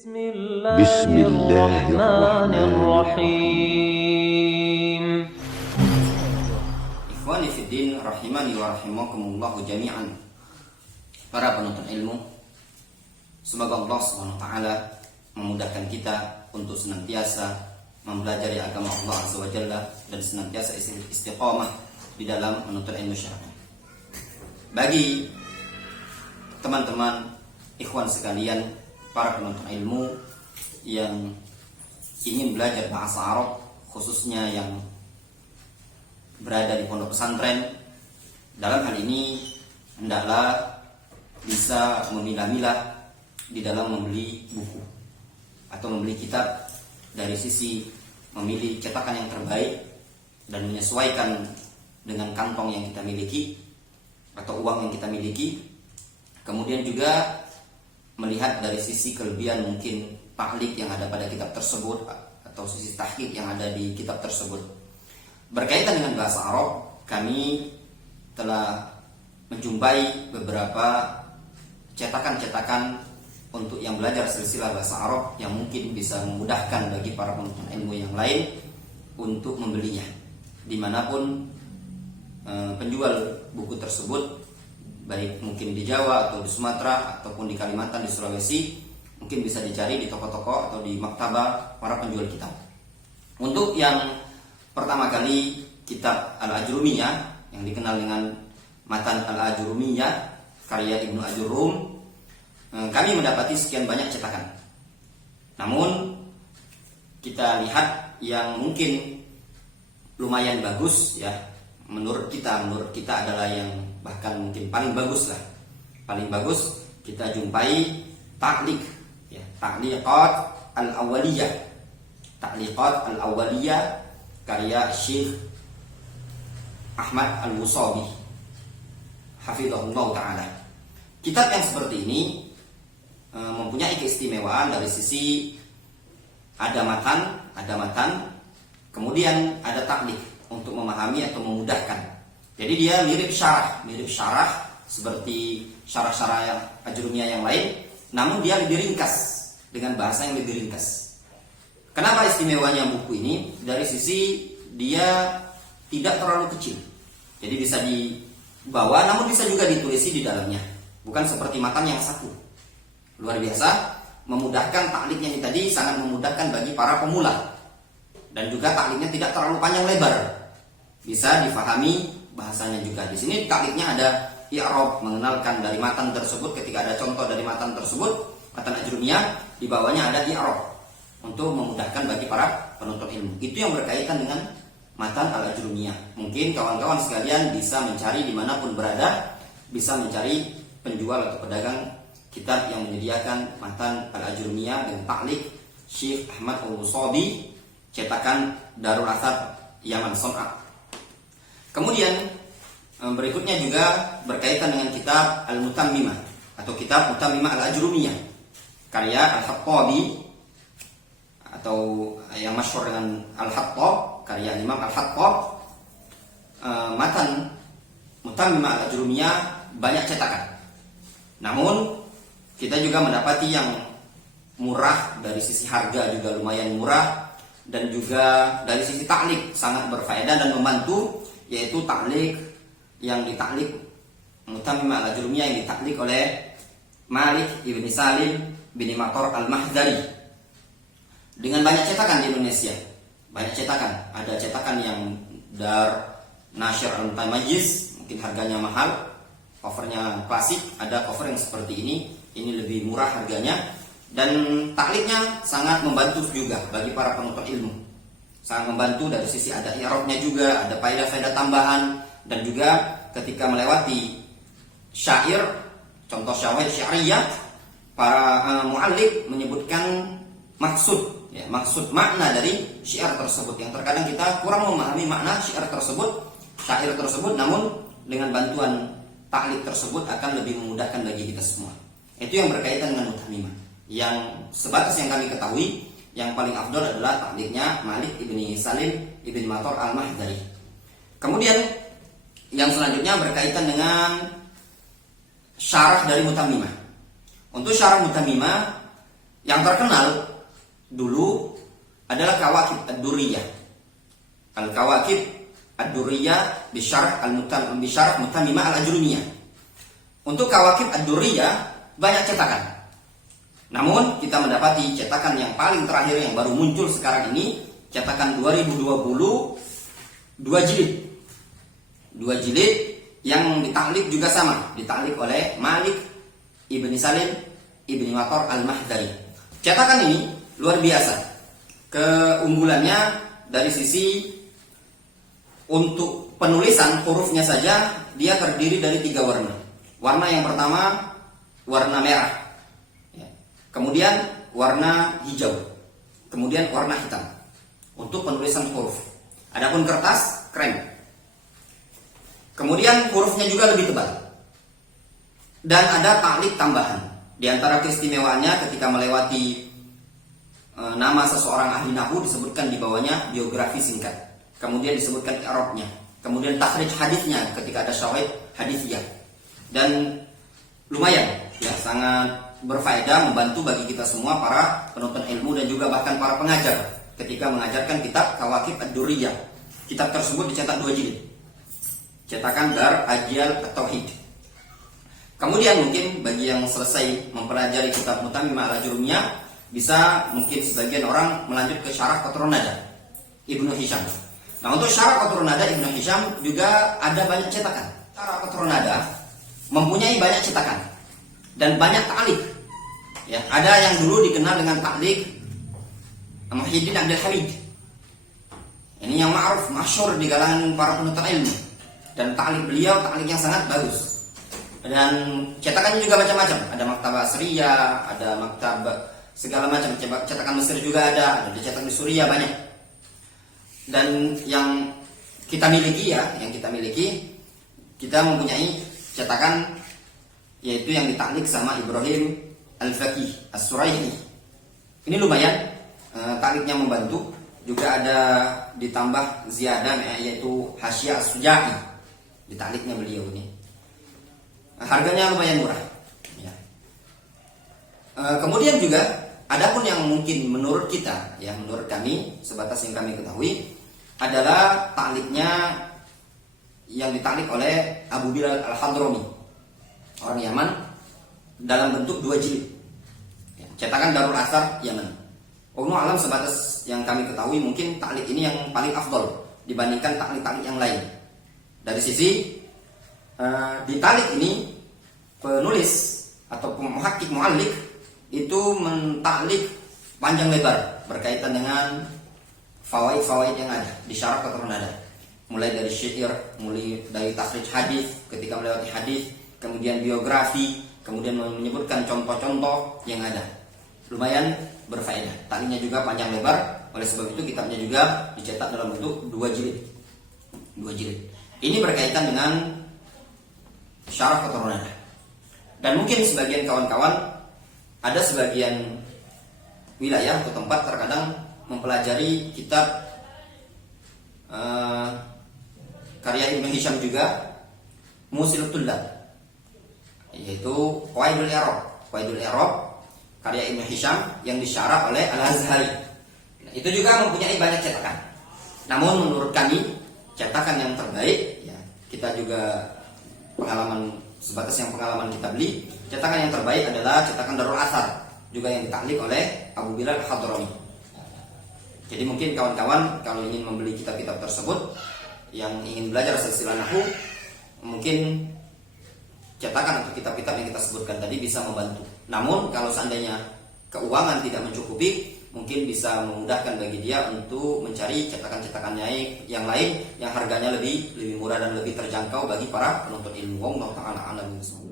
بسم الله الرحمن الرحيم. Ikhwani fiddin rahimani wa rahimakumullahu jami'an. Para penuntut ilmu, semoga Allah Subhanahu wa taala memudahkan kita untuk senantiasa mempelajari agama Allah Azza wa Jalla dan senantiasa istiqamah di dalam menuntut ilmu syar'i. Bagi teman-teman ikhwan sekalian, para penuntut ilmu yang ingin belajar bahasa Arab, khususnya yang berada di pondok pesantren, dalam hal ini hendaklah bisa memilah-milah di dalam membeli buku atau membeli kitab dari sisi memilih cetakan yang terbaik dan menyesuaikan dengan kantong yang kita miliki atau uang yang kita miliki. Kemudian juga melihat dari sisi kelebihan mungkin taklid yang ada pada kitab tersebut atau sisi tahqiq yang ada di kitab tersebut. Berkaitan dengan bahasa Arab, kami telah menjumpai beberapa cetakan-cetakan untuk yang belajar silsilah bahasa Arab yang mungkin bisa memudahkan bagi para penuntut ilmu yang lain untuk membelinya. Dimanapun penjual buku tersebut, baik mungkin di Jawa atau di Sumatera ataupun di Kalimantan, di Sulawesi, mungkin bisa dicari di toko-toko atau di maktabah para penjual kitab. Untuk yang pertama kali, kitab Al-Ajrumiyah yang dikenal dengan Matan Al-Ajrumiyah karya Ibnu Ajurrum, kami mendapati sekian banyak cetakan. Namun kita lihat yang mungkin lumayan bagus ya, menurut kita adalah yang bahkan mungkin paling bagus lah. Paling bagus kita jumpai ta'liq ya, Ta'liqat Al-Awwaliyah. Ta'liqat Al-Awwaliyah karya Syekh Ahmad Al-Wusabi hafizahullah taala. Kitab yang seperti ini mempunyai keistimewaan dari sisi ada matan, kemudian ada ta'liq untuk memahami atau memudahkan. Jadi dia mirip syarah seperti syarah-syarah Ajrumiyah yang lain, namun dia lebih ringkas dengan bahasa yang lebih ringkas. Kenapa istimewanya buku ini? Dari sisi dia tidak terlalu kecil, jadi bisa dibawa, namun bisa juga ditulisi di dalamnya. Bukan seperti matan yang saku. Luar biasa, memudahkan. Ta'liqnya ini tadi sangat memudahkan bagi para pemula, dan juga ta'liqnya tidak terlalu panjang lebar, bisa difahami bahasanya juga. Di sini ta'liqnya ada i'rab, mengenalkan dari matan tersebut. Ketika ada contoh dari matan tersebut, matan Ajrumiyah, di bawahnya ada i'rab untuk memudahkan bagi para penuntut ilmu. Itu yang berkaitan dengan matan Al-Ajrumiyah. Mungkin kawan-kawan sekalian bisa mencari dimanapun berada, bisa mencari penjual atau pedagang kitab yang menyediakan matan Al-Ajrumiyah dan ta'liq Syekh Ahmad Al-Wusabi, cetakan Darul Athar Yaman Son'a. Kemudian berikutnya juga berkaitan dengan kitab Al-Mutammimah atau kitab Mutammimah Al-Ajrumiyah karya Al-Khattabi, atau yang masyhur dengan Al-Khattab, karya Imam Al-Khattab. Matan Mutammimah Al-Ajrumiyah banyak cetakan, namun kita juga mendapati yang murah, dari sisi harga juga lumayan murah, dan juga dari sisi ta'liq sangat berfaedah dan membantu, yaitu ta'liq yang ditaklik Mutammimah Al-Ajrumiyah yang ditaklik oleh Malik ibn Salim bin Mator Al-Mahdari, dengan banyak cetakan di Indonesia. Banyak cetakan, ada cetakan yang Dar Nashr Al-Mutamayyiz, mungkin harganya mahal, covernya klasik. Ada cover yang seperti ini lebih murah harganya, dan takliknya sangat membantu juga bagi para penuntut ilmu. Sangat membantu dari sisi ada i'rabnya juga, ada faedah-faedah tambahan, dan juga ketika melewati syair, contoh syair syariah, para mu'allif menyebutkan maksud makna dari syair tersebut, yang terkadang kita kurang memahami makna syair tersebut, namun dengan bantuan taklik tersebut akan lebih memudahkan bagi kita semua. Itu yang berkaitan dengan Mutammimah. Yang sebatas yang kami ketahui, yang paling afdal adalah takliknya Malik ibni Salim ibn Mator Al-Mahdari. Kemudian yang selanjutnya berkaitan dengan syarah dari Mutammimah. Untuk syarah Mutammimah Yang terkenal dulu adalah Kawakib Ad-Durriyah. Al-Kawakib Ad-Durriyah bisyarah Mutammimah Al-Ajrumiyah. Untuk Kawakib Ad-Durriyah banyak cetakan. Namun kita mendapati cetakan yang paling terakhir yang baru muncul sekarang ini, cetakan 2020, 2 jilid. 2 jilid yang ditaklik juga sama, ditaklik oleh Malik Ibni Salim Ibni Matar Al-Mahdari. Cetakan ini luar biasa. Keunggulannya dari sisi untuk penulisan hurufnya saja dia terdiri dari 3 warna. Warna yang pertama warna merah, kemudian warna hijau, kemudian warna hitam untuk penulisan huruf. Adapun kertas krem. Kemudian hurufnya juga lebih tebal. Dan ada taklik tambahan. Di antara keistimewaannya ketika melewati nama seseorang ahli nahwu disebutkan di bawahnya biografi singkat. Kemudian disebutkan i'rabnya. Kemudian takhrij hadisnya ketika ada syawahid hadisiyah. Dan lumayan ya, sangat berfaedah, membantu bagi kita semua para penuntut ilmu dan juga bahkan para pengajar ketika mengajarkan kitab Kawakib Ad-Durriyah. Kitab tersebut dicetak 2 jilid. Cetakan Dar Ajyal At-Tauhid. Kemudian mungkin bagi yang selesai mempelajari kitab Mutammimah Al-Ajrumiyah, bisa mungkin sebagian orang melanjut ke Syarah Qatrun Nada Ibnu Hisham. Nah, untuk Syarah Qatrun Nada Ibnu Hisham juga ada banyak cetakan. Syarah Qatrun Nada mempunyai banyak cetakan dan banyak ta'liq. Ya, ada yang dulu dikenal dengan ta'liq Muhyiddin Abdul Hamid. Ini yang ma'ruf, masyhur di kalangan para penuntut ilmu. Dan ta'liq beliau ta'liq yang sangat bagus. Dan cetakannya juga macam-macam. Ada maktab Asriyah, ada maktab segala macam. Cetakan Mesir juga ada dicetak di Suriah banyak. Dan yang kita miliki kita mempunyai cetakan yaitu yang ditaklik sama Ibrahim Al-Faqih As-Suraihi. Ini lumayan, takliknya membantu. Juga ada ditambah ziyadah yaitu Hasyiah As-Suja'i di takliknya beliau ini. Harganya lumayan murah. Ya. Kemudian juga adapun yang mungkin menurut kita, ya menurut kami sebatas yang kami ketahui adalah takliknya yang ditaklik oleh Abu Bilal Al-Hadrami, orang Yaman, dalam bentuk 2 jilid. Ya, cetakan Darul Athar Yaman. Wallahu alam, sebatas yang kami ketahui mungkin taklik ini yang paling afdol dibandingkan taklik-taklik yang lain. Dari sisi di taklik ini penulis atau muhakkik mu'allik itu mentaklik panjang lebar berkaitan dengan fawaid-fawaid yang ada di Syarah Qatrun Nada. Mulai dari syair, mulai dari takhrij hadis ketika melewati hadis, kemudian biografi, kemudian menyebutkan contoh-contoh yang ada. Lumayan berfaedah. Takliknya juga panjang lebar. Oleh sebab itu kitabnya juga dicetak dalam bentuk 2 jilid. 2 jilid. Ini berkaitan dengan Syarah Qatrun Nada. Dan mungkin sebagian kawan-kawan ada sebagian wilayah atau tempat terkadang mempelajari kitab karya Ibnu Hisham juga, Musil Tullab, yaitu Qawaidul I'rab karya Ibnu Hisham yang disyarah oleh Al-Azhari. Nah, itu juga mempunyai banyak cetakan. Namun menurut kami cetakan yang terbaik, ya, kita juga sebatas yang pengalaman kita beli, cetakan yang terbaik adalah cetakan Darul Athar, juga yang ditaklik oleh Abu Bilal Al-Hadrami. Jadi mungkin kawan-kawan kalau ingin membeli kitab-kitab tersebut, yang ingin belajar silsilah nahwu, mungkin cetakan atau kitab-kitab yang kita sebutkan tadi bisa membantu. Namun kalau seandainya keuangan tidak mencukupi, mungkin bisa memudahkan bagi dia untuk mencari cetakan-cetakan yang lain yang harganya lebih murah dan lebih terjangkau bagi para penuntut ilmu. Wallahu ta'ala a'lam bishawab.